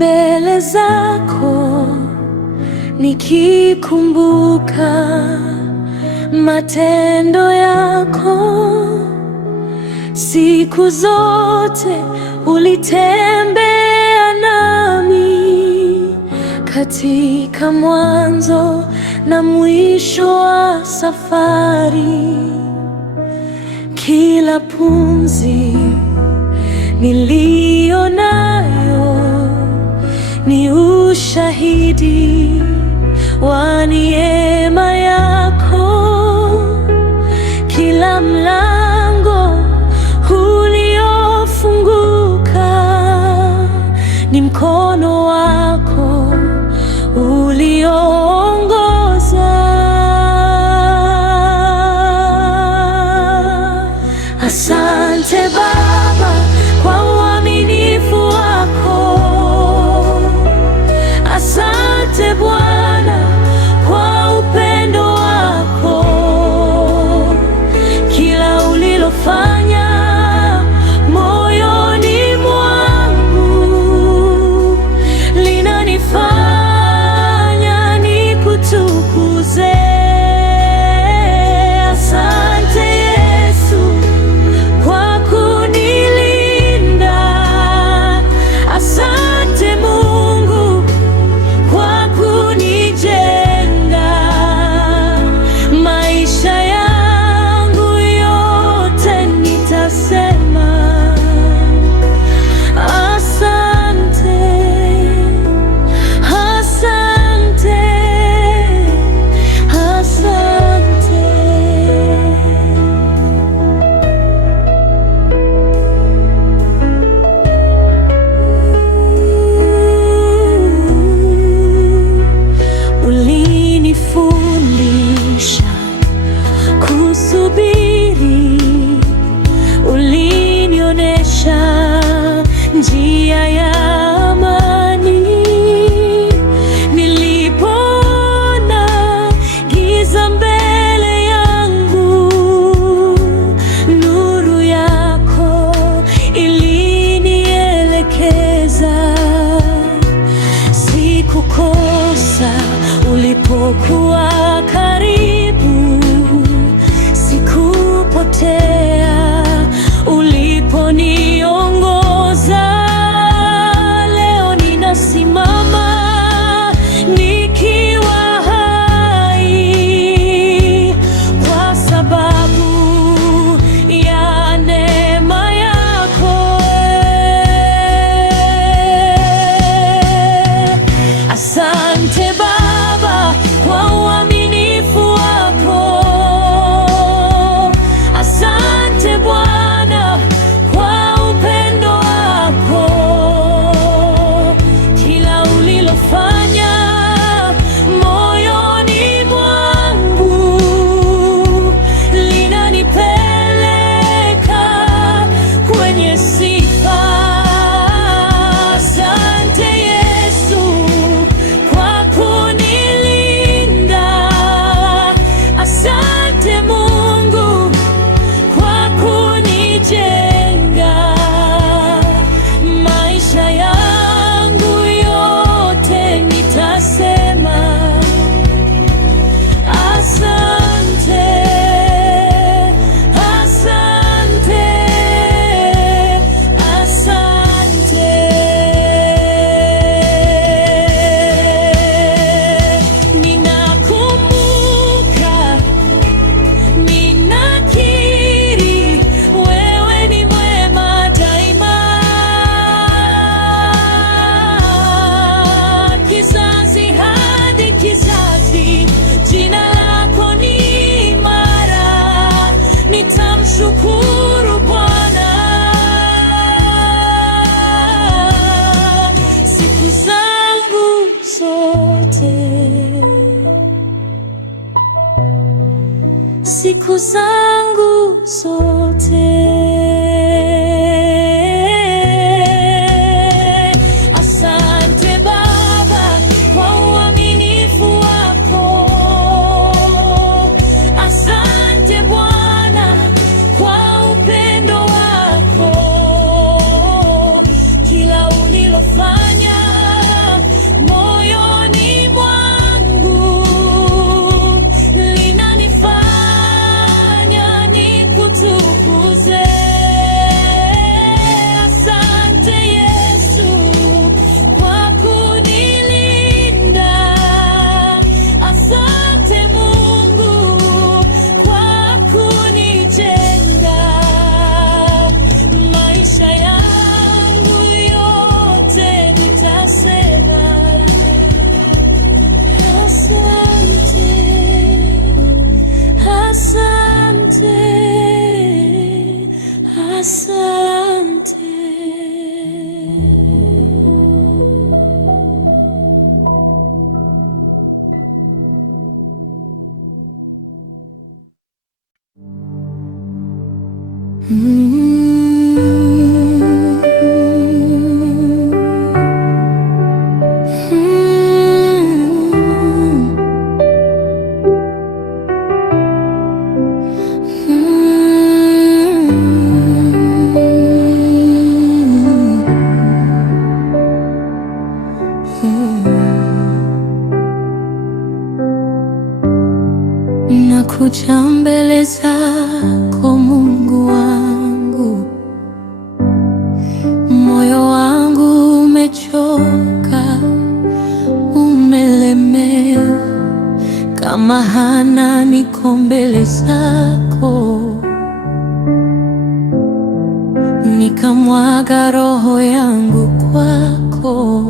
mbele zako, nikikumbuka matendo yako. Siku zote ulitembea nami, katika mwanzo na mwisho wa safari. Kila pumzi niliyo nayo ni ushahidi wa neema yako. Kila mlango uliofunguka ni mkono wako ulioongoza. Asante Baba kwa uaminifu wako. Asante Bwana kwa upendo wako. Kila ulilofanya moyoni mwangu linanifanya nikutukuze. Asante Yesu kwa kunilinda. Asante Mungu kwa kunijenga. Maisha yangu yote nitasema asante, asante, asante. Ulinifundisha kusubiri, ulinionyesha njia ya amani. Nilipoona giza mbele yangu, nuru yako ilinielekeza. Sikukosa ulipokuwa karibu, sikupotea uliponiongoza. Leo ninasimama nikiwa hai kwa sababu ya neema yako. Asante Baba kwa uaminifu wako. Asante Bwana kwa upendo wako. Kila ulilofanya moyoni mwangu linanipeleka kwenye sifa. Asante Yesu kwa kunilinda. Asante Mungu kwa kunijenga. Maisha yangu yote nitasema asante, asante, asante. Ninakumbuka, ninakiri, wewe ni mwema daima. Kizazi hadi kizazi, jina lako ni imara. Nitamshukuru Bwana siku zangu zote, siku zangu zote. Asante Baba kwa uaminifu wako. Asante Bwana kwa upendo wako. Kila ulilofanya nimekuja mbele zako Mungu wangu, moyo wangu umechoka, umelemewa, kama Hana niko mbele zako, nikamwaga roho yangu kwako.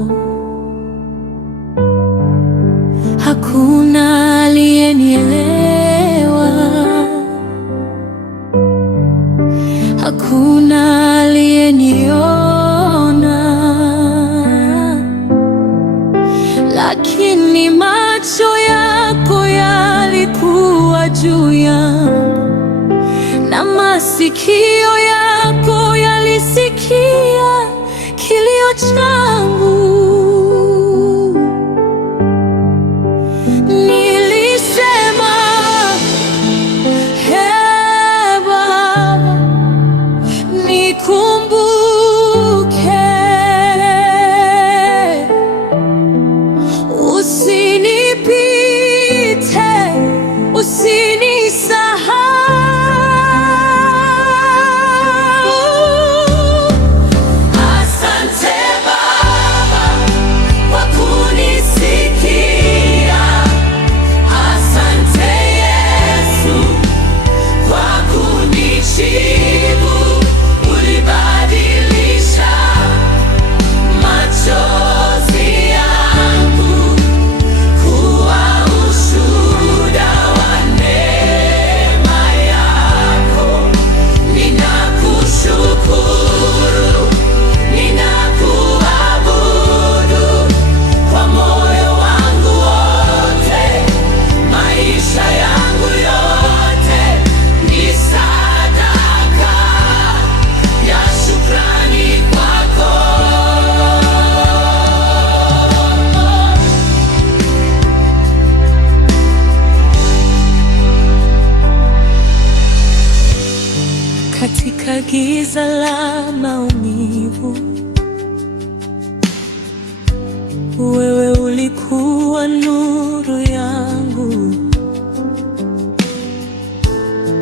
Hakuna aliyenielewa, hakuna aliyeniona, lakini macho yako yalikuwa juu yangu na masikio yako yalisikia kilio changu. Nilisema, Ee Baba, nikumbuke, usinipite, usinisahau. Asante Baba kwa kunisikia. Asante Yesu kwa kunijibu. Ulibadilisha machozi yangu kuwa ushuhuda wa neema yako. Ninakushukuru, ninakuabudu kwa moyo wangu wote. Maisha yangu yote ni sadaka ya shukrani kwako. Katika giza la maumivu, wewe ulikuwa nuru yangu.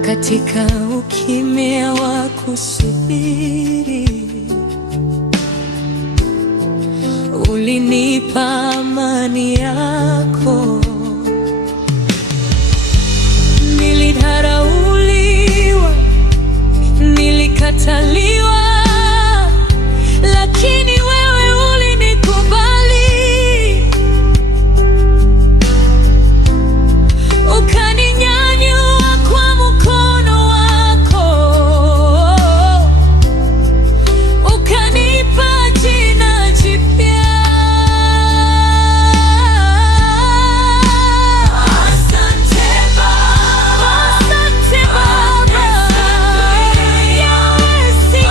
Katika ukimya wa kusubiri, ulinipa amani yako. Nilidharauliwa, nilikataliwa, lakini wewe ulinikubali, ukaninyanyua kwa mkono wako, ukanipa jina jipya. Asante Baba, asante Baba, Yesu.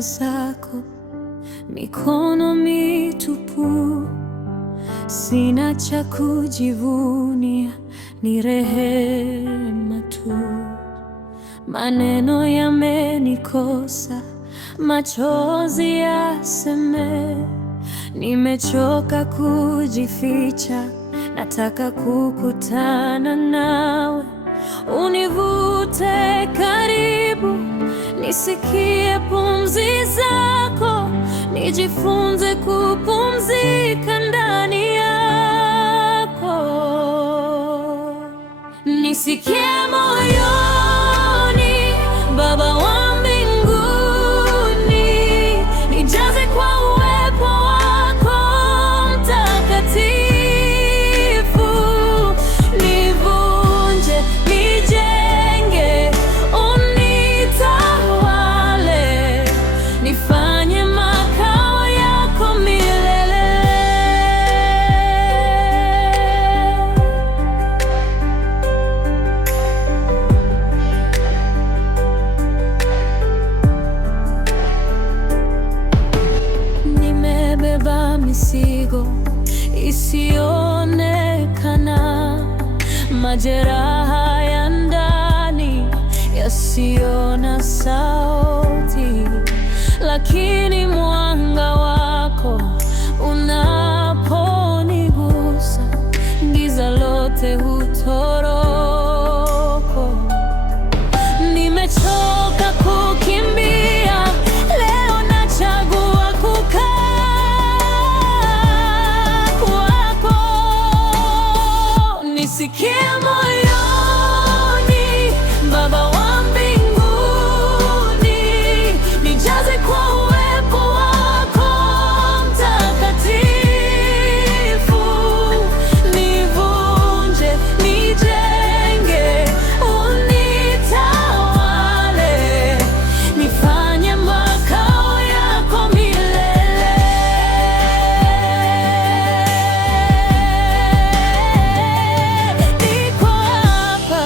mbele zako, mikono mitupu, sina cha kujivunia, ni rehema tu. Maneno yamenikosa, machozi yaseme, nimechoka kujificha, nataka kukutana nawe. Univute karibu, nisikie pumzi zako, nijifunze kupumzika ndani yako. Nisikie moyoni, Baba wa mbinguni, nijaze kwa uwepo wako mtakatifu. Nivunje, nijenge, unitawale, nifanye makao yako milele. Nimebeba mizigo isiyoonekana, majeraha ya ndani yasiyo na sauti, lakini mwanga wako unaponigusa, giza lote hutoroko. Nimechoka kukimbia, leo nachagua kukaa kwako. Nisikie moyoni, Baba wa mbinguni, nijaze kwa uwepo wako mtakatifu. Nivunje, nijenge, unitawale, nifanye makao yako milele. Niko hapa,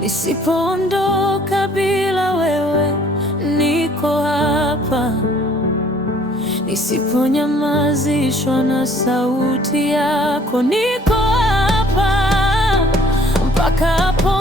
nisipoondoka bila wewe. Niko hapa, nisiponyamazishwa na sauti yako. Niko hapa mpaka hapo